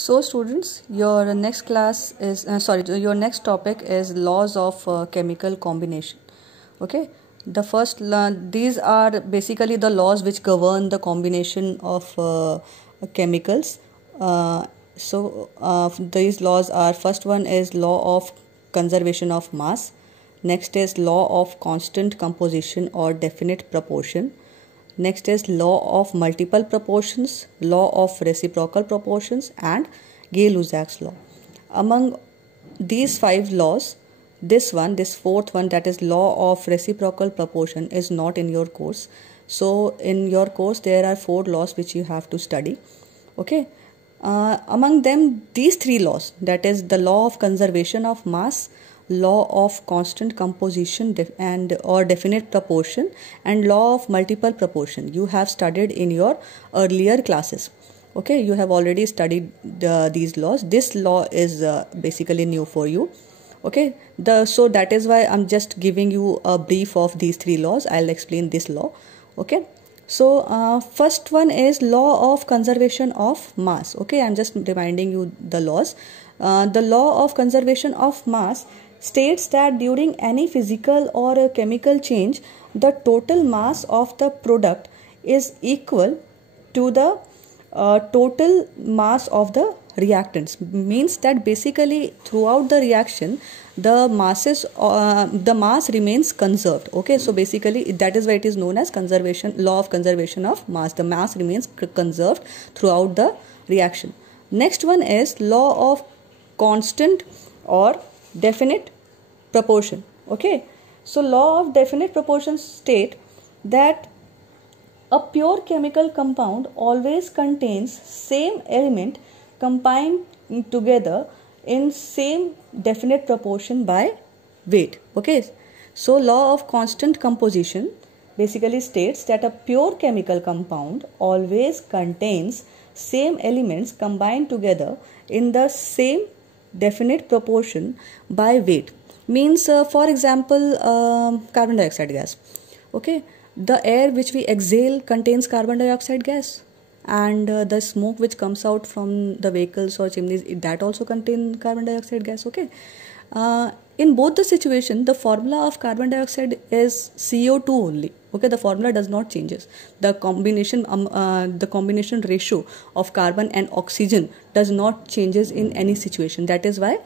So students, your next class is your next topic is laws of chemical combination. Okay, these are basically the laws which govern the combination of chemicals. These laws are: first one is law of conservation of mass, next is law of constant composition or definite proportion. Next is law of multiple proportions, law of reciprocal proportions, and Gay-Lussac's law. Among these 5 laws, this fourth one, that is law of reciprocal proportion, is not in your course. So in your course there are 4 laws which you have to study. Okay. Among them, these 3 laws, that is the law of conservation of mass, law of constant composition or definite proportion, and law of multiple proportion, you have studied in your earlier classes. Okay, you have already studied these laws. This law is basically new for you. Okay, so that is why I'm just giving you a brief of these 3 laws. I'll explain this law. Okay, so first one is law of conservation of mass. Okay, I'm just reminding you the laws. The law of conservation of mass states that during any physical or a chemical change, the total mass of the product is equal to the total mass of the reactants. Means that basically throughout the reaction, the mass remains conserved. Okay, so basically that is why it is known as law of conservation of mass. The mass remains conserved throughout the reaction. Next one is law of constant or definite proportion. Okay, so law of definite proportion state that a pure chemical compound always contains same element combined together in same definite proportion by weight. Okay, so law of constant composition basically states that a pure chemical compound always contains same elements combined together in the same definite proportion by weight. Means for example, carbon dioxide gas. Okay, the air which we exhale contains carbon dioxide gas, and the smoke which comes out from the vehicles or chimneys, that also contain carbon dioxide gas. Okay, in both the situation, the formula of carbon dioxide is CO2 only. Okay, the formula does not changes. The combination ratio of carbon and oxygen does not changes in any situation. That is why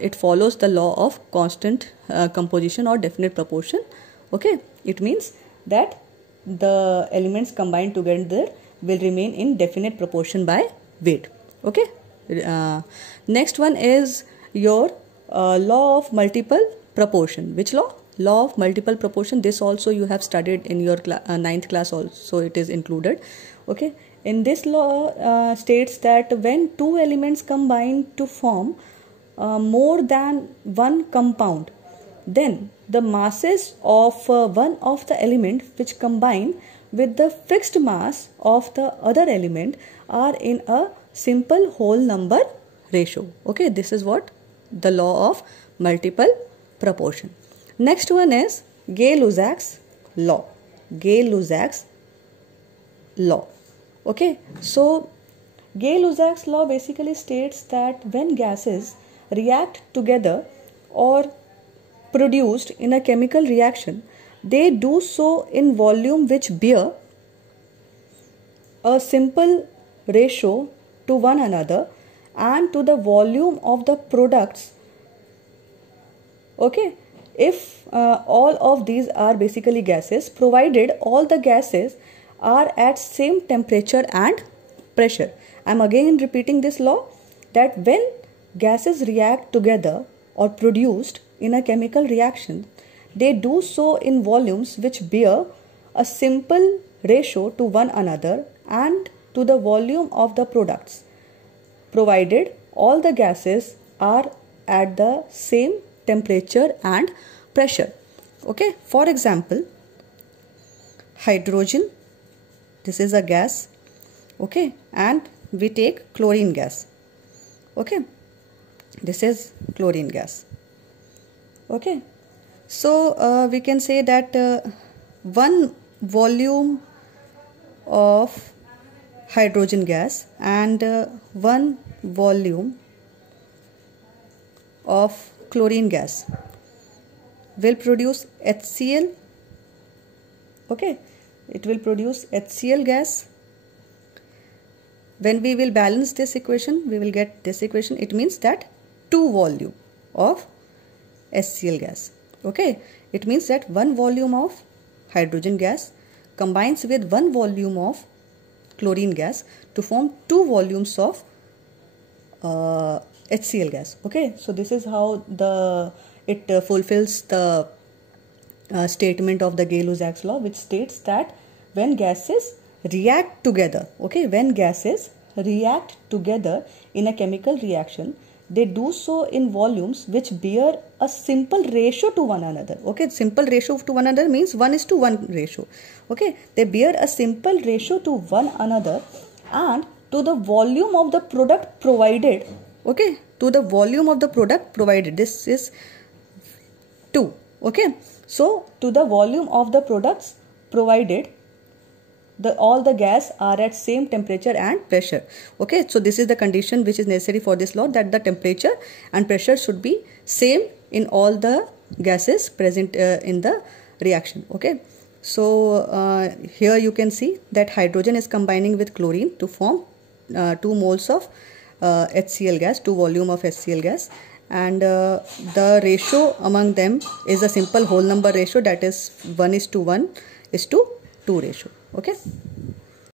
it follows the law of constant composition or definite proportion. Okay, it means that the elements combined together will remain in definite proportion by weight. Okay, next one is your law of multiple proportion. Which law? Law of multiple proportion. This also you have studied in your 9th class also, it is included. Okay, in this law states that when 2 elements combine to form more than one compound, then the masses of one of the element which combine with the fixed mass of the other element are in a simple whole number ratio. Okay, this is what the law of multiple proportion. Next one is Gay-Lussac's law. Gay-Lussac's law. Okay, so Gay-Lussac's law basically states that when gases react together or produced in a chemical reaction, they do so in volume which bear a simple ratio to one another and to the volume of the products. Okay, if all of these are basically gases, provided all the gases are at same temperature and pressure. I am again repeating this law, that when gases react together or produced in a chemical reaction, they do so in volumes which bear a simple ratio to one another and to the volume of the products, provided all the gases are at the same temperature and pressure. Okay, for example, hydrogen, this is a gas. Okay, and we take chlorine gas. Okay, this is chlorine gas. Okay, so we can say that one volume of hydrogen gas and 1 volume of chlorine gas will produce HCl. Okay, it will produce HCl gas. When we will balance this equation, we will get this equation. It means that 2 volume of HCl gas. Okay, it means that 1 volume of hydrogen gas combines with 1 volume of chlorine gas to form 2 volumes of HCl gas. Okay, so this is how it fulfills the statement of the Gay-Lussac's law, which states that when gases react together, okay, when gases react together in a chemical reaction, they do so in volumes which bear a simple ratio to one another. Okay, simple ratio to one another means 1:1 ratio. Okay, they bear a simple ratio to one another and to the volume of the product provided. Okay, to the volume of the product provided. This is 2. Okay, so to the volume of the products provided, all the gas are at same temperature and pressure. Okay, so this is the condition which is necessary for this law, that the temperature and pressure should be same in all the gases present in the reaction. Okay, so here you can see that hydrogen is combining with chlorine to form 2 moles of HCl gas, 2 volume of HCl gas, and the ratio among them is a simple whole number ratio, that is 1:1:2 ratio. Okay.